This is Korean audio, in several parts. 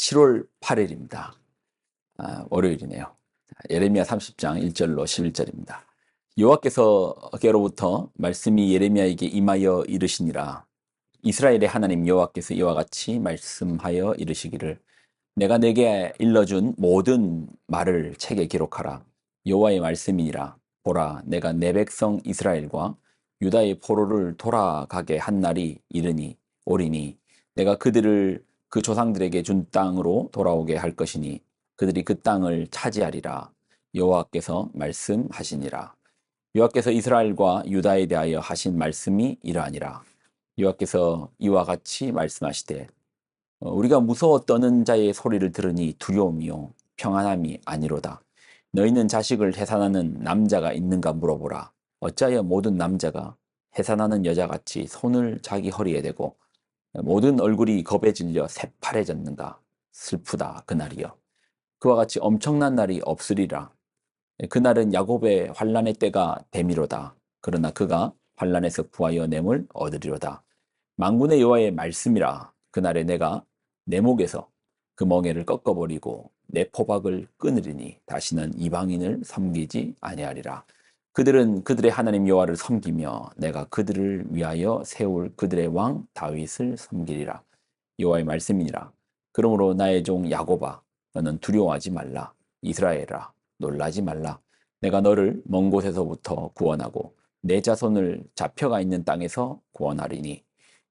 7월 8일입니다. 월요일이네요. 예레미야 30장 1절로 11절입니다. 여호와께로부터 말씀이 예레미야에게 임하여 이르시니라. 이스라엘의 하나님 여호와께서 이와 같이 말씀하여 이르시기를 내가 내게 일러준 모든 말을 책에 기록하라. 여호와의 말씀이니라. 보라, 내가 내 백성 이스라엘과 유다의 포로를 돌아가게 한 날이 오리니 내가 그들을 그 조상들에게 준 땅으로 돌아오게 할 것이니 그들이 그 땅을 차지하리라. 여호와께서 말씀하시니라. 여호와께서 이스라엘과 유다에 대하여 하신 말씀이 이러하니라. 여호와께서 이와 같이 말씀하시되 우리가 무서워 떠는 자의 소리를 들으니 두려움이요 평안함이 아니로다. 너희는 자식을 해산하는 남자가 있는가 물어보라. 어찌하여 모든 남자가 해산하는 여자같이 손을 자기 허리에 대고 모든 얼굴이 겁에 질려 새파래졌는가. 슬프다 그날이여. 그와 같이 엄청난 날이 없으리라. 그날은 야곱의 환난의 때가 됨이로다. 그러나 그가 환난에서 구하여 냄을 얻으리로다. 만군의 여호와의 말씀이라. 그날에 내가 내 목에서 그 멍에를 꺾어버리고 내 포박을 끊으리니 다시는 이방인을 섬기지 아니하리라. 그들은 그들의 하나님 여호와를 섬기며 내가 그들을 위하여 세울 그들의 왕 다윗을 섬기리라. 여호와의 말씀이니라. 그러므로 나의 종 야곱아, 너는 두려워하지 말라. 이스라엘아, 놀라지 말라. 내가 너를 먼 곳에서부터 구원하고 내 자손을 잡혀가 있는 땅에서 구원하리니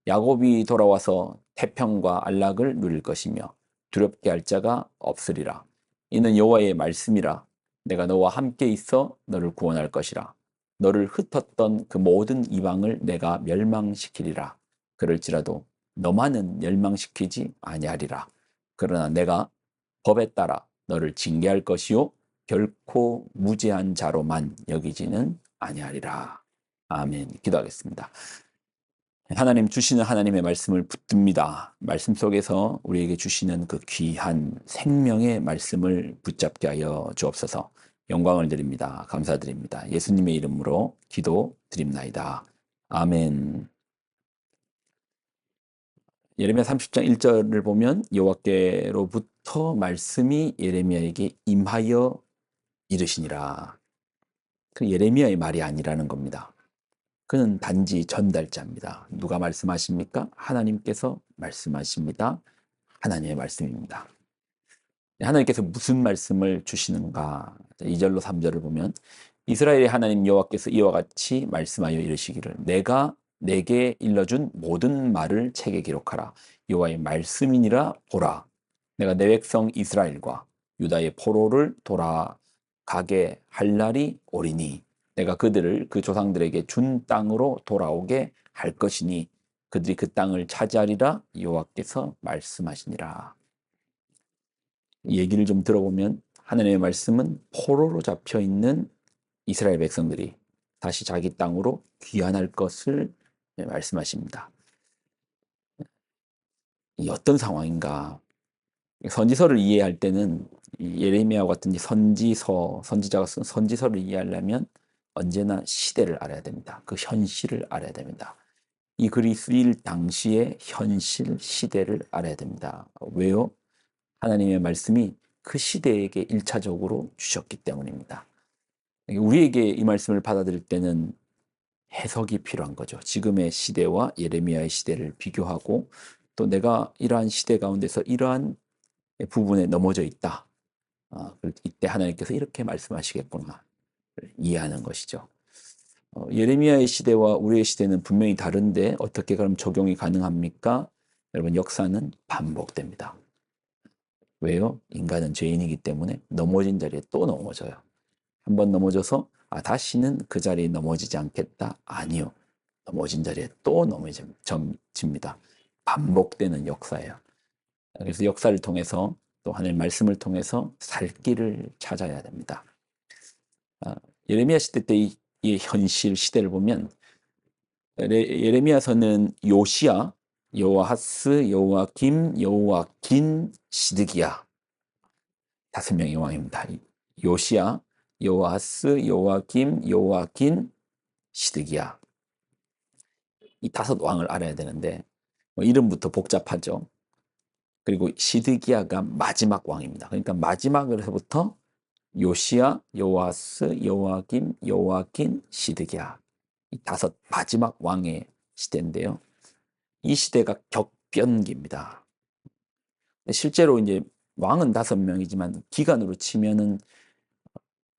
야곱이 돌아와서 태평과 안락을 누릴 것이며 두렵게 할 자가 없으리라. 이는 여호와의 말씀이라. 내가 너와 함께 있어 너를 구원할 것이라. 너를 흩었던 그 모든 이방을 내가 멸망시키리라. 그럴지라도 너만은 멸망시키지 아니하리라. 그러나 내가 법에 따라 너를 징계할 것이요 결코 무죄한 자로만 여기지는 아니하리라. 아멘. 기도하겠습니다. 하나님 주시는 하나님의 말씀을 붙듭니다. 말씀 속에서 우리에게 주시는 그 귀한 생명의 말씀을 붙잡게 하여 주옵소서. 영광을 드립니다. 감사드립니다. 예수님의 이름으로 기도드립나이다. 아멘. 예레미야 30장 1절을 보면 여호와께로부터 말씀이 예레미야에게 임하여 이르시니라. 그 예레미야의 말이 아니라는 겁니다. 그는 단지 전달자입니다. 누가 말씀하십니까? 하나님께서 말씀하십니다. 하나님의 말씀입니다. 하나님께서 무슨 말씀을 주시는가? 2절로 3절을 보면 이스라엘의 하나님 여호와께서 이와 같이 말씀하여 이르시기를 내가 내게 일러준 모든 말을 책에 기록하라. 여호와의 말씀이니라. 보라, 내가 내 백성 이스라엘과 유다의 포로를 돌아가게 할 날이 오리니 내가 그들을 그 조상들에게 준 땅으로 돌아오게 할 것이니 그들이 그 땅을 차지하리라. 여호와께서 말씀하시니라. 이 얘기를 좀 들어보면 하나님의 말씀은 포로로 잡혀 있는 이스라엘 백성들이 다시 자기 땅으로 귀환할 것을 말씀하십니다. 이 어떤 상황인가? 선지서를 이해할 때는 예레미야와 같은 선지자가 쓴 선지서를 이해하려면 언제나 시대를 알아야 됩니다. 그 현실을 알아야 됩니다. 이 글이 쓰일 당시의 현실, 시대를 알아야 됩니다. 왜요? 하나님의 말씀이 그 시대에게 1차적으로 주셨기 때문입니다. 우리에게 이 말씀을 받아들일 때는 해석이 필요한 거죠. 지금의 시대와 예레미야의 시대를 비교하고 또 내가 이러한 시대 가운데서 이러한 부분에 넘어져 있다. 이때 하나님께서 이렇게 말씀하시겠구나. 이해하는 것이죠. 예레미야의 시대와 우리의 시대는 분명히 다른데 어떻게 그럼 적용이 가능합니까? 여러분, 역사는 반복됩니다. 왜요? 인간은 죄인이기 때문에 넘어진 자리에 또 넘어져요. 한번 넘어져서 다시는 그 자리에 넘어지지 않겠다. 아니요. 넘어진 자리에 또 넘어집니다. 반복되는 역사예요. 그래서 역사를 통해서 또 하나님의 말씀을 통해서 살 길을 찾아야 됩니다. 예레미야 시대 때의 현실 시대를 보면 예레미야서는 요시야, 여호아하스, 여호야김, 여호야긴, 시드기야 5명의 왕입니다. 요시야, 여호아하스, 여호야김, 여호야긴, 시드기야 이 5 왕을 알아야 되는데 이름부터 복잡하죠. 그리고 시드기야가 마지막 왕입니다. 그러니까 마지막으로부터 요시야, 요아스, 요아김, 요아긴, 시드기야, 이 5 마지막 왕의 시대인데요. 이 시대가 격변기입니다. 실제로 이제 왕은 5명이지만 기간으로 치면은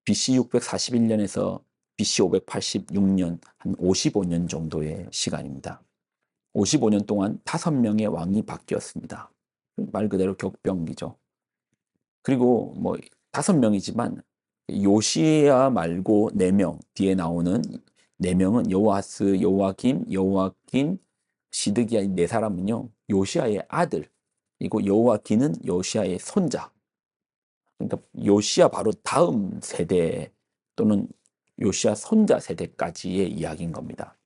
BC 641년에서 BC 586년 한 55년 정도의 시간입니다. 55년 동안 5명의 왕이 바뀌었습니다. 말 그대로 격변기죠. 그리고 뭐 5명이지만 요시야 말고 4명, 뒤에 나오는 4명은 요아스, 요아김, 요아긴, 시드기야, 이 4사람은요 요시야의 아들, 그리고 요아긴은 요시야의 손자. 그러니까 요시야 바로 다음 세대 또는 요시야 손자 세대까지의 이야기인 겁니다.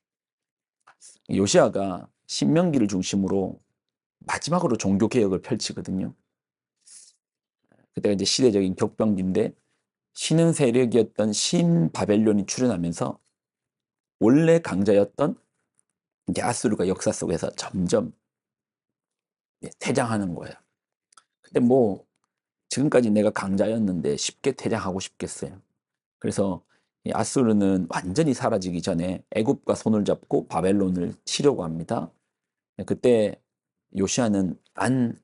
요시야가 신명기를 중심으로 마지막으로 종교 개혁을 펼치거든요. 그때가 이제 시대적인 격변기인데, 신흥 세력이었던 신바벨론이 출현하면서 원래 강자였던 이제 아수르가 역사 속에서 점점 퇴장하는 거예요. 근데 뭐 지금까지 내가 강자였는데 쉽게 퇴장하고 싶겠어요. 그래서 이 아수르는 완전히 사라지기 전에 애굽과 손을 잡고 바벨론을 치려고 합니다. 그때 요시아는 안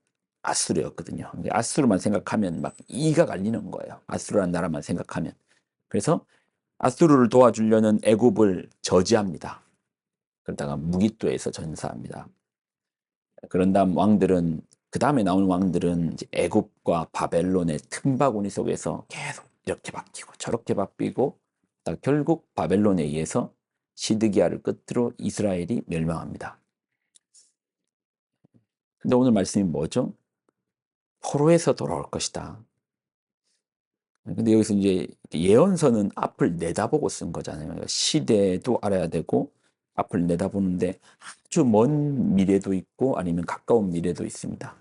아수르였거든요. 아수르만 생각하면 막 이가 갈리는 거예요. 아수르라는 나라만 생각하면. 그래서 아수르를 도와주려는 애굽을 저지합니다. 그러다가 무기토에서 전사합니다. 그런 다음 왕들은, 그 다음에 나온 왕들은 이제 애굽과 바벨론의 틈바구니 속에서 계속 이렇게 바뀌고 저렇게 바뀌고, 결국 바벨론에 의해서 시드기야를 끝으로 이스라엘이 멸망합니다. 근데 오늘 말씀이 뭐죠? 포로에서 돌아올 것이다. 근데 여기서 이제 예언서는 앞을 내다보고 쓴 거잖아요. 시대도 알아야 되고 앞을 내다보는데 아주 먼 미래도 있고 아니면 가까운 미래도 있습니다.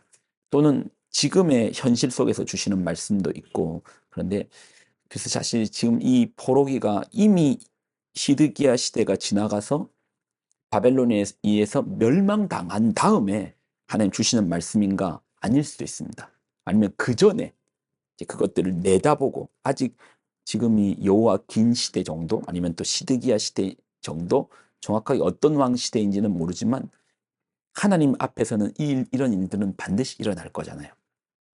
또는 지금의 현실 속에서 주시는 말씀도 있고. 그런데 그래서 사실 지금 이 포로기가 이미 시드기야 시대가 지나가서 바벨론에 의해서 멸망당한 다음에 하나님 주시는 말씀인가 아닐 수도 있습니다. 아니면 그 전에 그것들을 내다보고, 아직 지금이 여호와긴 시대 정도 아니면 또 시드기야 시대 정도, 정확하게 어떤 왕 시대인지는 모르지만 하나님 앞에서는 이런 일들은 반드시 일어날 거잖아요.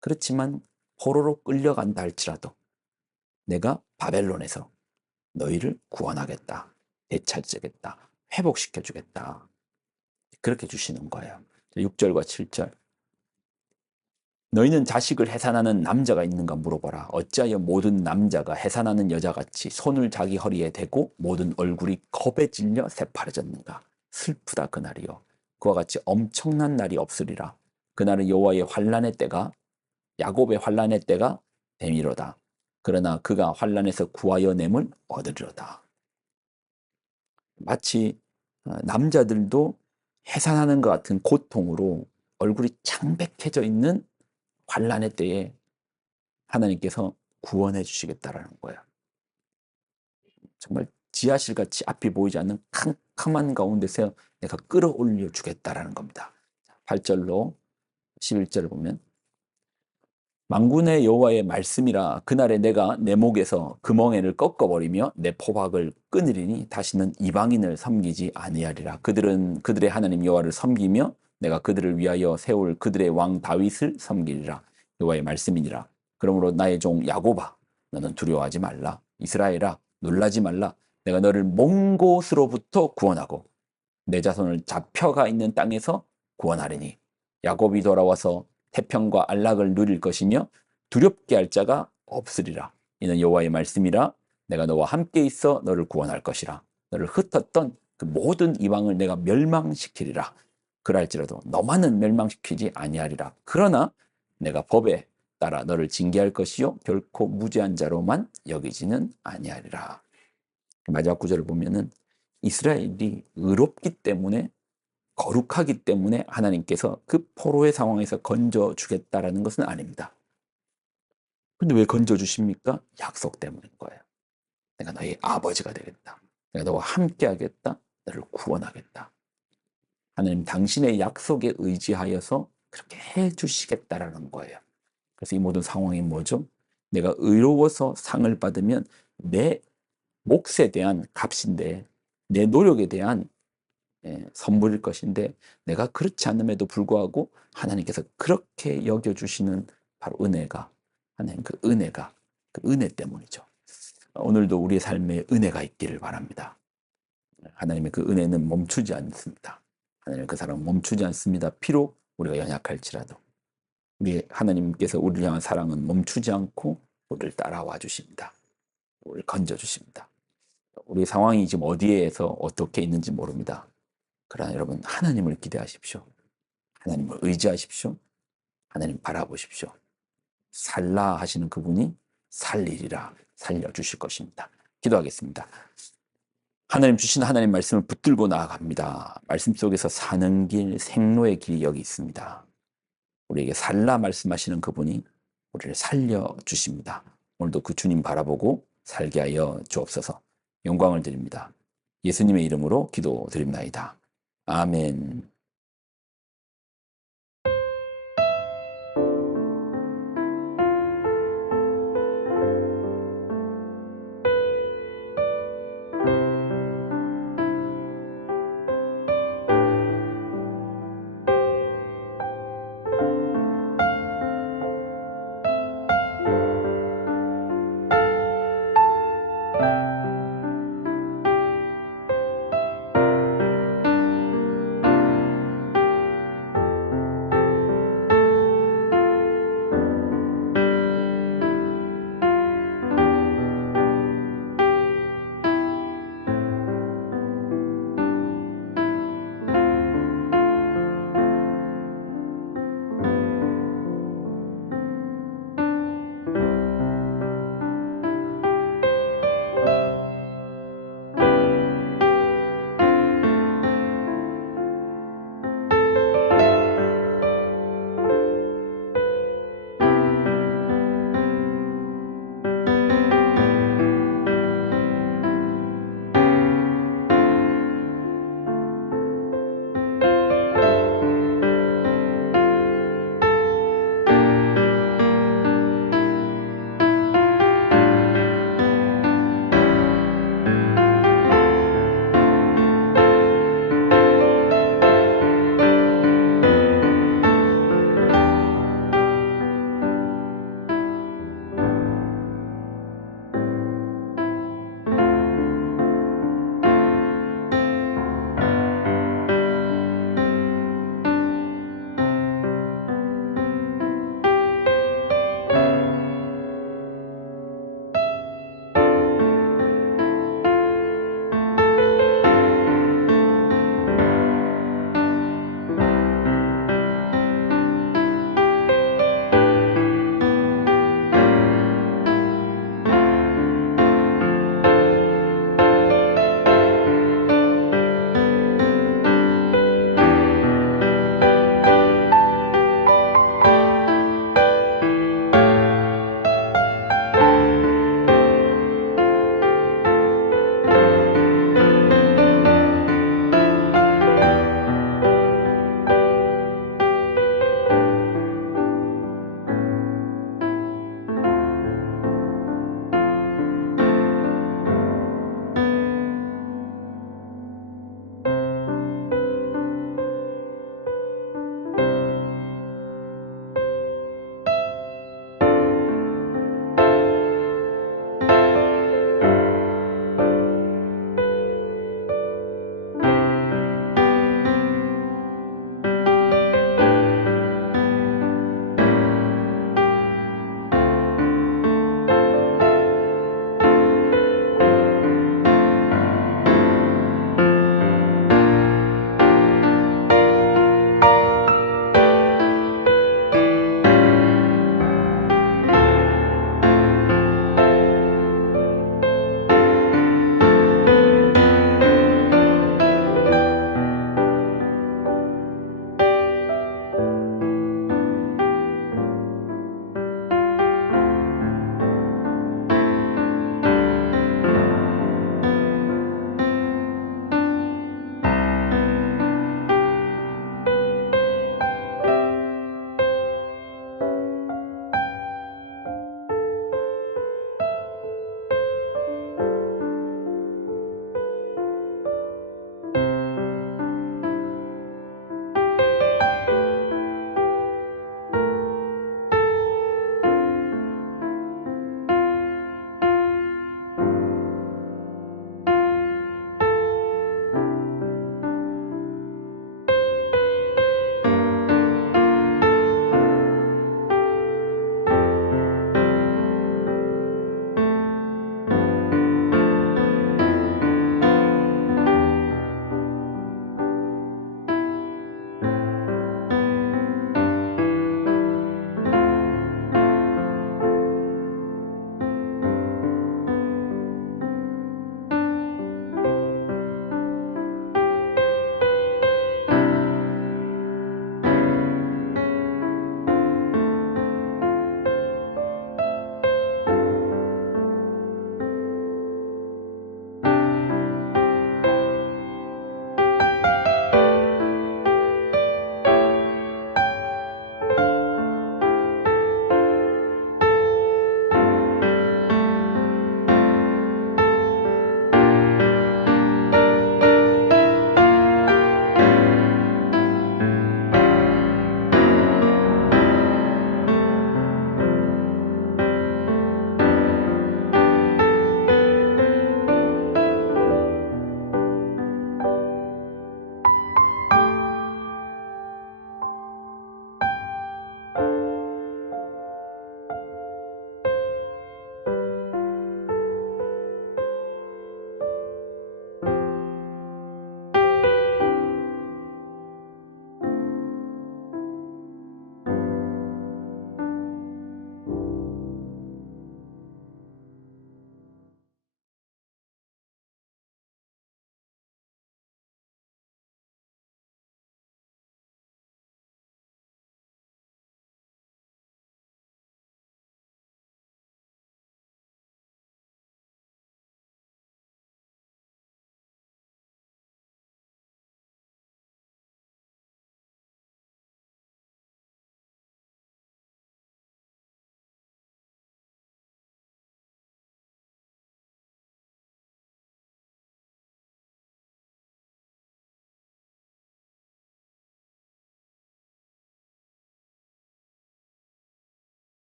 그렇지만 포로로 끌려간다 할지라도 내가 바벨론에서 너희를 구원하겠다, 되찾겠다, 회복시켜 주겠다, 그렇게 주시는 거예요. 6절과 7절. 너희는 자식을 해산하는 남자가 있는가 물어보라. 어찌하여 모든 남자가 해산하는 여자같이 손을 자기 허리에 대고 모든 얼굴이 겁에 질려 새파래졌는가. 슬프다 그날이요. 그와 같이 엄청난 날이 없으리라. 그날은 여호와의 환난의 때가, 야곱의 환난의 때가 됨이로다. 그러나 그가 환난에서 구하여 냄을 얻으리로다. 마치 남자들도 해산하는 것 같은 고통으로 얼굴이 창백해져 있는 환난의 때에 하나님께서 구원해 주시겠다라는 거예요. 정말 지하실같이 앞이 보이지 않는 캄캄한 가운데서 내가 끌어올려 주겠다라는 겁니다. 8절로 11절을 보면, 만군의 여호와의 말씀이라. 그날에 내가 내 목에서 금엉이를 꺾어버리며 내 포박을 끊으리니 다시는 이방인을 섬기지 아니하리라. 그들은 그들의 하나님 여호와를 섬기며 내가 그들을 위하여 세울 그들의 왕 다윗을 섬기리라. 여호와의 말씀이니라. 그러므로 나의 종 야곱아, 너는 두려워하지 말라. 이스라엘아, 놀라지 말라. 내가 너를 먼 곳으로부터 구원하고 내 자손을 잡혀가 있는 땅에서 구원하리니 야곱이 돌아와서 태평과 안락을 누릴 것이며 두렵게 할 자가 없으리라. 이는 여호와의 말씀이라. 내가 너와 함께 있어 너를 구원할 것이라. 너를 흩었던 그 모든 이방을 내가 멸망시키리라. 그럴지라도 너만은 멸망시키지 아니하리라. 그러나 내가 법에 따라 너를 징계할 것이요 결코 무죄한 자로만 여기지는 아니하리라. 마지막 구절을 보면은 이스라엘이 의롭기 때문에, 거룩하기 때문에 하나님께서 그 포로의 상황에서 건져주겠다라는 것은 아닙니다. 근데 왜 건져주십니까? 약속 때문인 거예요. 내가 너의 아버지가 되겠다. 내가 너와 함께 하겠다. 너를 구원하겠다. 하나님 당신의 약속에 의지하여서 그렇게 해 주시겠다라는 거예요. 그래서 이 모든 상황이 뭐죠? 내가 의로워서 상을 받으면 내 몫에 대한 값인데, 내 노력에 대한 선물일 것인데, 내가 그렇지 않음에도 불구하고 하나님께서 그렇게 여겨주시는 바로 은혜가, 하나님 그 은혜가, 그 은혜 때문이죠. 오늘도 우리의 삶에 은혜가 있기를 바랍니다. 하나님의 그 은혜는 멈추지 않습니다. 하나님의 그 사랑은 멈추지 않습니다. 비록 우리가 연약할지라도. 우리 하나님께서 우리를 향한 사랑은 멈추지 않고 우리를 따라와 주십니다. 우리를 건져 주십니다. 우리 상황이 지금 어디에서 어떻게 있는지 모릅니다. 그러나 여러분, 하나님을 기대하십시오. 하나님을 의지하십시오. 하나님 바라보십시오. 살라 하시는 그분이 살리리라, 살려주실 것입니다. 기도하겠습니다. 하나님 주신 하나님 말씀을 붙들고 나아갑니다. 말씀 속에서 사는 길, 생로의 길이 여기 있습니다. 우리에게 살라 말씀하시는 그분이 우리를 살려주십니다. 오늘도 그 주님 바라보고 살게 하여 주옵소서. 영광을 드립니다. 예수님의 이름으로 기도드립나이다. 아멘.